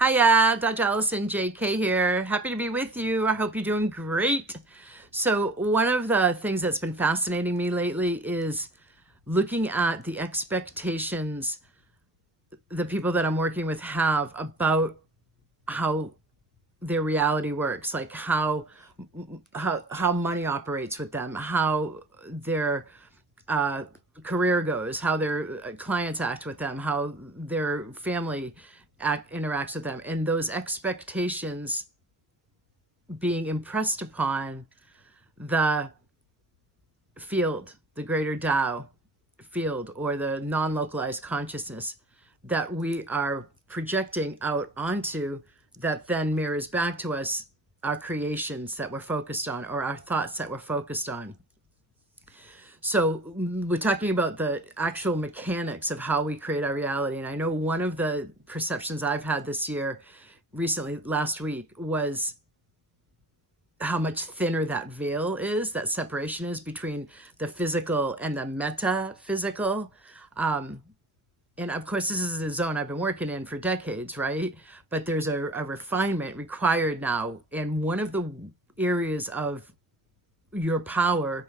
Hiya, Dr. Alison J here. Happy to be with you. I hope you're doing great. So, one of the things that's been fascinating me lately is looking at the expectations the people that I'm working with have about how their reality works, like how money operates with them, how their uh, career goes, how their clients act with them, how their family interacts with them, and those expectations being impressed upon the field, the greater Tao field, or the non-localized consciousness that we are projecting out onto, that then mirrors back to us our creations that we're focused on, or our thoughts that we're focused on. So we're talking about the actual mechanics of how we create our reality. And I know one of the perceptions I've had this year, recently, last week, was how much thinner that veil is, that separation is between the physical and the metaphysical. And of course, this is a zone I've been working in for decades, right? But there's a refinement required now. And one of the areas of your power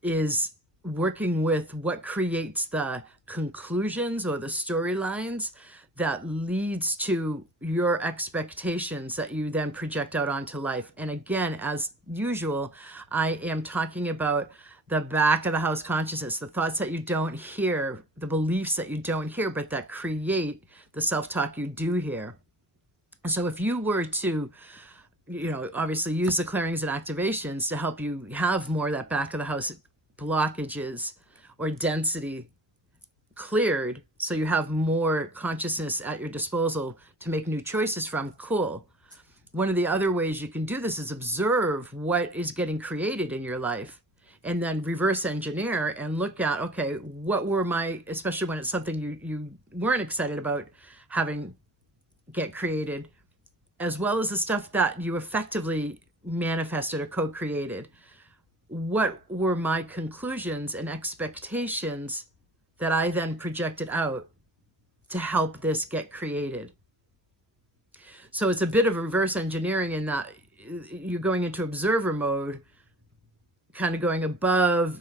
is working with what creates the conclusions or the storylines that leads to your expectations that you then project out onto life. And again, as usual, I am talking about the back of the house consciousness, the thoughts that you don't hear, the beliefs that you don't hear, but that create the self-talk you do hear. So if you were to, obviously use the clearings and activations to help you have more of that back of the house blockages or density cleared, so you have more consciousness at your disposal to make new choices from, cool. One of the other ways you can do this is observe what is getting created in your life, and then reverse engineer and look at, okay, what were my, especially when it's something you weren't excited about having get created, as well as the stuff that you effectively manifested or co-created. What were my conclusions and expectations that I then projected out to help this get created? So it's a bit of a reverse engineering in that you're going into observer mode, kind of going above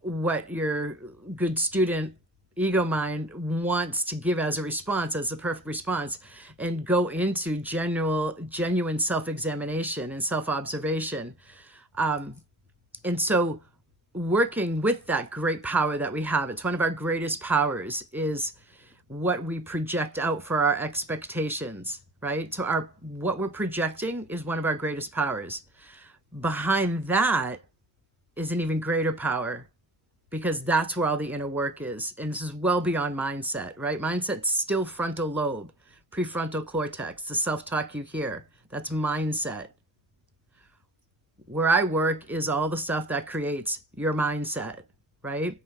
what your good student ego mind wants to give as a response, as the perfect response, and go into genuine self-examination and self-observation. And so working with that great power that we have, it's one of our greatest powers, is what we project out for our expectations, right? So what we're projecting is one of our greatest powers. Behind that is an even greater power, because that's where all the inner work is. And this is well beyond mindset, right? Mindset's still frontal lobe, prefrontal cortex, the self-talk you hear. That's mindset. Where I work is all the stuff that creates your mindset, right?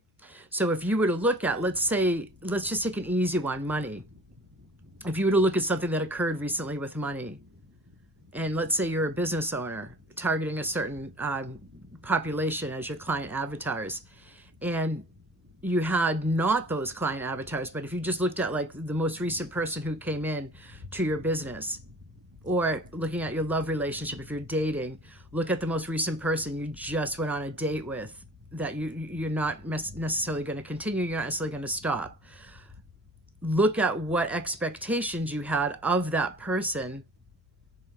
So if you were to look at, let's just take an easy one, money. If you were to look at something that occurred recently with money, and let's say you're a business owner targeting a certain population as your client avatars, and you had not those client avatars, but if you just looked at like the most recent person who came in to your business, or looking at your love relationship, if you're dating, look at the most recent person you just went on a date with that you're not necessarily going to continue, you're not necessarily going to stop. Look at what expectations you had of that person.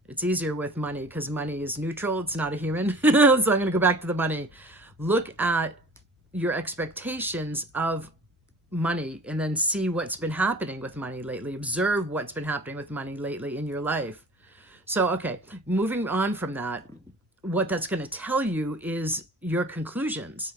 It's easier with money because money is neutral, it's not a human. So I'm going to go back to the money. Look at your expectations of money and then see what's been happening with money lately. Observe what's been happening with money lately in your life. So, okay, moving on from that, what that's going to tell you is your conclusions,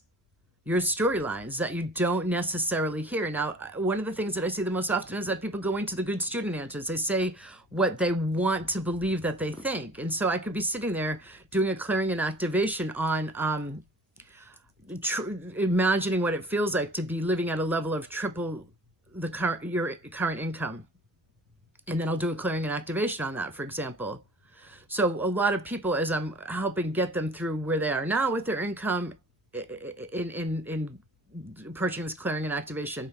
your storylines that you don't necessarily hear. Now, one of the things that I see the most often is that people go into the good student answers. They say what they want to believe that they think. And so I could be sitting there doing a clearing and activation on imagining what it feels like to be living at a level of triple your current income. And then I'll do a clearing and activation on that, for example. So a lot of people, as I'm helping get them through where they are now with their income in approaching this clearing and activation,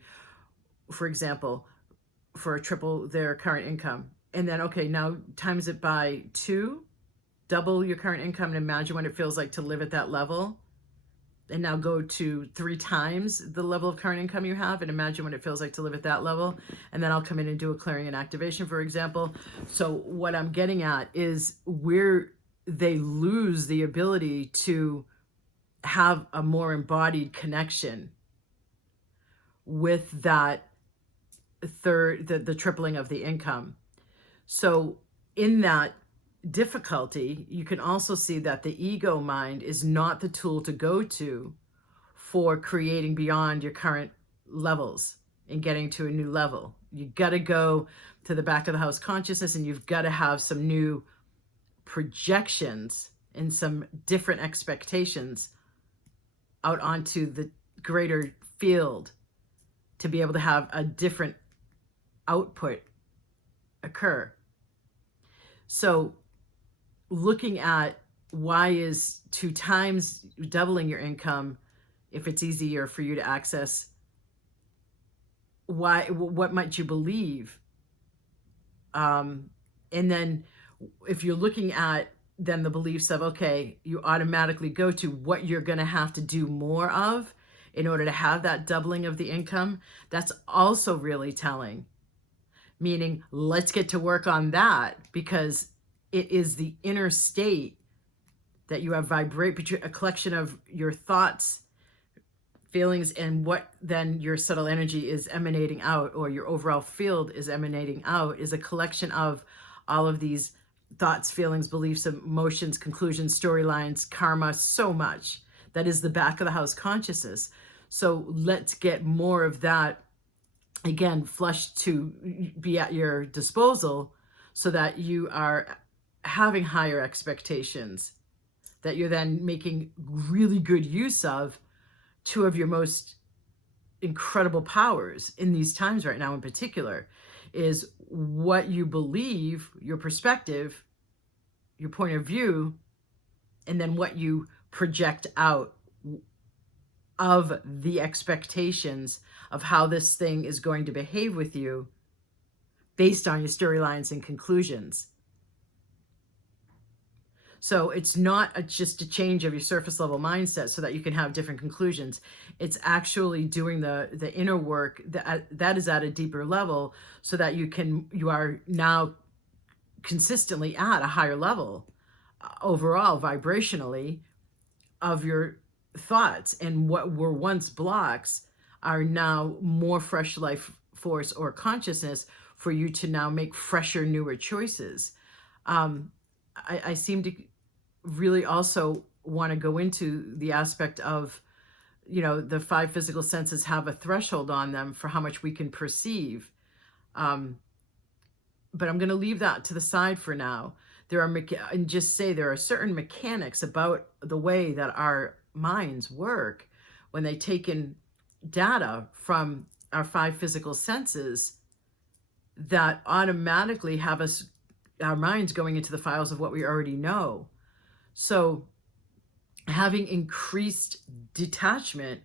for example, for triple their current income. And then, okay, now times it by 2, double your current income, and imagine what it feels like to live at that level. And now go to 3 times the level of current income you have and imagine what it feels like to live at that level. And then I'll come in and do a clearing and activation, for example. So what I'm getting at is where they lose the ability to have a more embodied connection with that the tripling of the income. So in that difficulty, you can also see that the ego mind is not the tool to go to for creating beyond your current levels and getting to a new level. You got to go to the back of the house consciousness, and you've got to have some new projections and some different expectations out onto the greater field to be able to have a different output occur. So looking at why is 2 times doubling your income, if it's easier for you to access, what might you believe? And then if you're looking at then the beliefs of, okay, you automatically go to what you're going to have to do more of in order to have that doubling of the income. That's also really telling. Meaning, let's get to work on that, because it is the inner state that you have a collection of your thoughts, feelings, and what then your subtle energy is emanating out, or your overall field is emanating out, is a collection of all of these thoughts, feelings, beliefs, emotions, conclusions, storylines, karma, so much. That is the back of the house consciousness. So let's get more of that, again, flushed to be at your disposal so that you are having higher expectations, that you're then making really good use of 2 of your most incredible powers in these times right now in particular, is what you believe, your perspective, your point of view, and then what you project out of the expectations of how this thing is going to behave with you based on your storylines and conclusions. So it's not just a change of your surface level mindset so that you can have different conclusions. It's actually doing the inner work that is at a deeper level, so that you are now consistently at a higher level overall vibrationally of your thoughts, and what were once blocks are now more fresh life force or consciousness for you to now make fresher, newer choices. I seem to really also want to go into the aspect of, the 5 physical senses have a threshold on them for how much we can perceive. But I'm going to leave that to the side for now. And just say there are certain mechanics about the way that our minds work when they take in data from our 5 physical senses that automatically have our minds going into the files of what we already know. So having increased detachment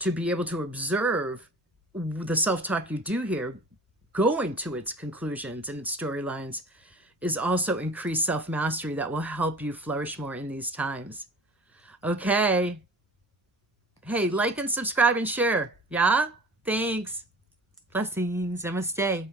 to be able to observe the self-talk you do here going to its conclusions and its storylines is also increased self-mastery that will help you flourish more in these times. Okay. Hey, like and subscribe and share. Yeah? Thanks. Blessings. Namaste.